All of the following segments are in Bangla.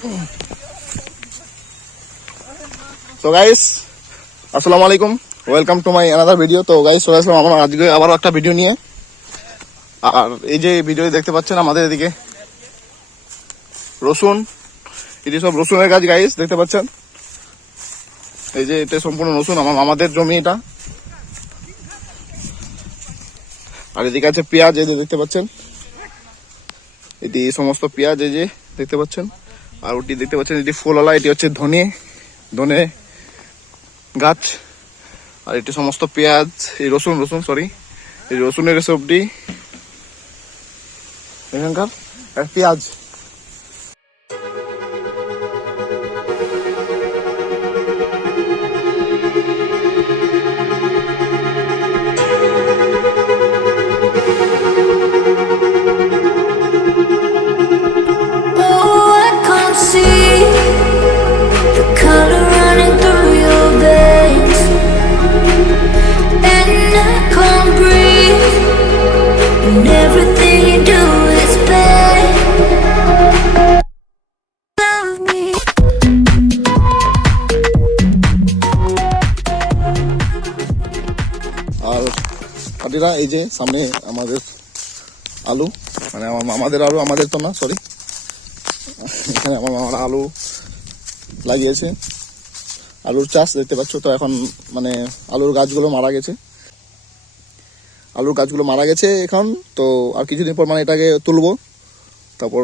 তো গাইস আসসালামু আলাইকুম, welcome to my another video. তো গাইস চলে আসলাম আমরা আজকে আবারও একটা ভিডিও নিয়ে। আর এই যে ভিডিও দেখতে পাচ্ছেন আমাদের এদিকে রসুন, এটি সব রসুনের গাছ গাইস দেখতে পাচ্ছেন। এই যে এটা সম্পূর্ণ রসুন, আমাদের জমি এটা। আর এদিকে আছে পেঁয়াজ, এই যে দেখতে পাচ্ছেন, এটি সমস্ত পেঁয়াজ এই যে দেখতে পাচ্ছেন। আর ওটি দেখতে পাচ্ছেন এটি ফুলওয়ালা, এটি হচ্ছে ধনে গাছ। আর এটি সমস্ত পেঁয়াজ, এই রসুন সরি, এই রসুনের সবটি এখানকার পেঁয়াজ। Everything you do is bad. Love me. আর কাটিরা এই যে সামনে আমাদের আলু, মানে আমাদের আলু, আমাদের তো না সরি, এখানে আমার মামারা আলু লাগিয়েছে, আলুর চাষ দেখতে পাচ্ছ। তো এখন মানে আলুর গাছগুলো মারা গেছে, এখন। তো আর কিছুদিন পর মানে এটাকে তুলবো, তারপর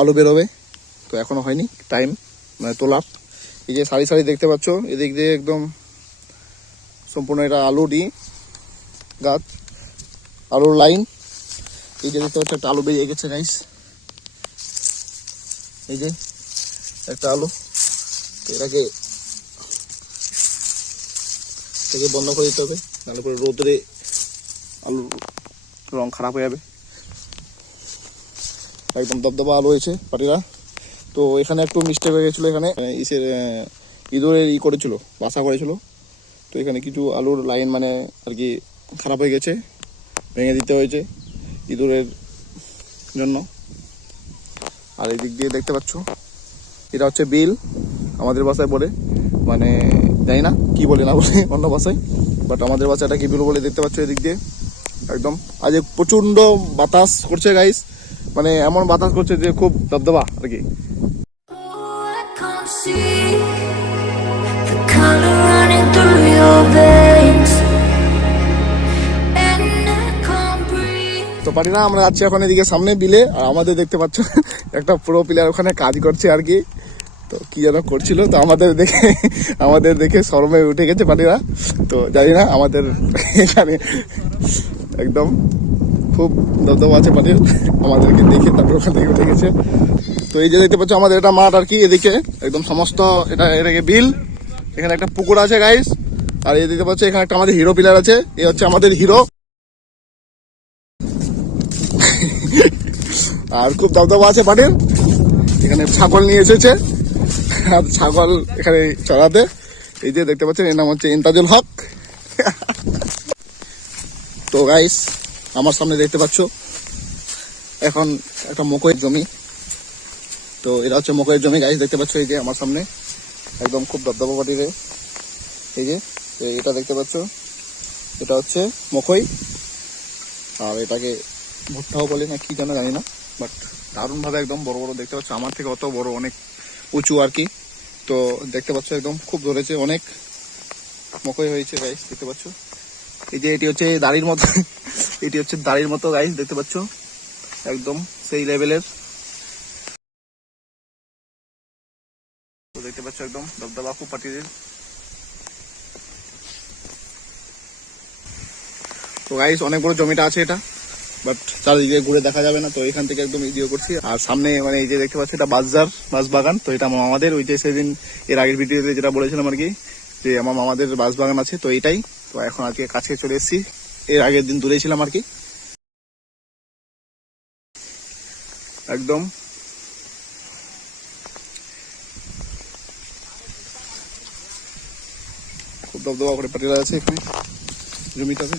আলু বেরোবে। তো এখনো হয়নি টাইম মানে তোলার। এই যে সারি সারি দেখতে পাচ্ছ, এদিক দিয়ে একদম সম্পূর্ণ এটা আলুরই গাছ, আলুর লাইন। এই যে দেখতে পাচ্ছ একটা আলু বেরিয়ে গেছে গাইস, এই যে একটা আলু। এটাকে বন্ধ করে দিতে হবে, নাহলে করে রোদরে আলুর রং খারাপ হয়ে যাবে। একদম দবদবা আলু হয়েছে পাটিরা। তো এখানে একটু মিস্টেক হয়ে গেছিলো, এখানে ইঁদুরের করেছিল, বাসা করেছিল। তো এখানে কিছু আলুর লাইন মানে আর কি খারাপ হয়ে গেছে, ভেঙে দিতে হয়েছে ইঁদুরের জন্য। আর এই দিক দিয়ে দেখতে পাচ্ছ এটা হচ্ছে বিল, আমাদের বাসায় বলে, মানে জানি না কি বলে না বলে অন্য বাসায়, বাট আমাদের বাসায় এটা কি বিল বলে। দেখতে পাচ্ছ এদিক দিয়ে একদম আজ প্রচন্ড বাতাস করছে গাইস, মানে এমন বাতাস করছে যে খুব দবদবা আর কি। I can't see the color running through your veins, and I can't breathe. তো পারি না, আমরা যাচ্ছি এখন এদিকে সামনে বিলে। আর আমাদের দেখতে পাচ্ছ একটা প্রো প্লেয়ার ওখানে কাজ করছে আর কি। তো কি যেন করছিল, তো আমাদের দেখে শরমে উঠে গেছে পানিরা। তো জানি না, আমাদের এখানে একদম খুব দবদবা আছে পানির, আমাদেরকে দেখে তারপর ওখান থেকে উঠে গেছে। তো এই যে দেখতে পাচ্ছ আমাদের এটা মাঠ আর কি, এদিকে একদম সমস্ত এটাকে বিল, এখানে একটা পুকুর আছে গাইস। আর এই দেখতে পাচ্ছ এখানে একটা আমাদের হিরো প্লেয়ার আছে, এ হচ্ছে আমাদের হিরো। আর খুব দবদবা আছে পানির, এখানে ছাগল নিয়ে এসেছে, আর ছাগল এখানে চড়াতে। এই যে দেখতে পাচ্ছেন এর নাম হচ্ছে ইন্তাজুল হক। তো গাইস আমার সামনে দেখতে পাচ্ছ এখন একটা মকইয়ের জমি। তো এটা হচ্ছে মকইয়ের জমি গাইস, দেখতে পাচ্ছ এই যে আমার সামনে একদম খুব দবদবা পাটিরে। এই যে এটা দেখতে পাচ্ছ, এটা হচ্ছে মকই। আর এটাকে ভুট্টাও বলে না কি যেন জানি না, বাট দারুণ ভাবে একদম বড় বড় দেখতে পাচ্ছ, আমার থেকে অত বড়, অনেক উঁচু আর কি। তো দেখতে পাচ্ছ একদম খুব ধরেছে, অনেক মকই হয়েছে গাইস দেখতে পাচ্ছ। এই যে এটি হচ্ছে দাড়ির মতো, এটি হচ্ছে দাড়ির মতো গাইস দেখতে পাচ্ছ, একদম সেই লেভেলের। তো দেখতে পাচ্ছ একদম দবদবা খুব পাটির। তো গাইস অনেক বড় জমিটা আছে এটা, বাট চারিদিকে ঘুরে দেখা যাবে না। তো এখান থেকে একদম ভিডিও করছি। আর সামনে মানে এই যে দেখতে পাচ্ছি এটা বাঁশবাগান। তো এটা আমাদের ওই যে সেদিন এর আগের ভিডিওতে যেটা বলেছিলাম আর কি, যে আমার মামাদের বাঁশবাগান আছে। তো এটাই, তো এখন আজকে কাছে চলে এসেছি, এর আগের দিন দূরে ছিলাম আর কি। একদম খুব দবদবা করে পাটিরা আছে এখানে জমিটাতে।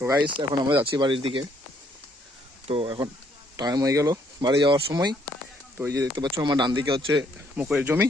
তো গাইস এখন আমরা যাচ্ছি বাড়ির দিকে। তো এখন টাইম হয়ে গেল বাড়ি যাওয়ার সময়। তো এই যে দেখতে পাচ্ছ আমার ডান দিকে হচ্ছে মকইয়ের জমি,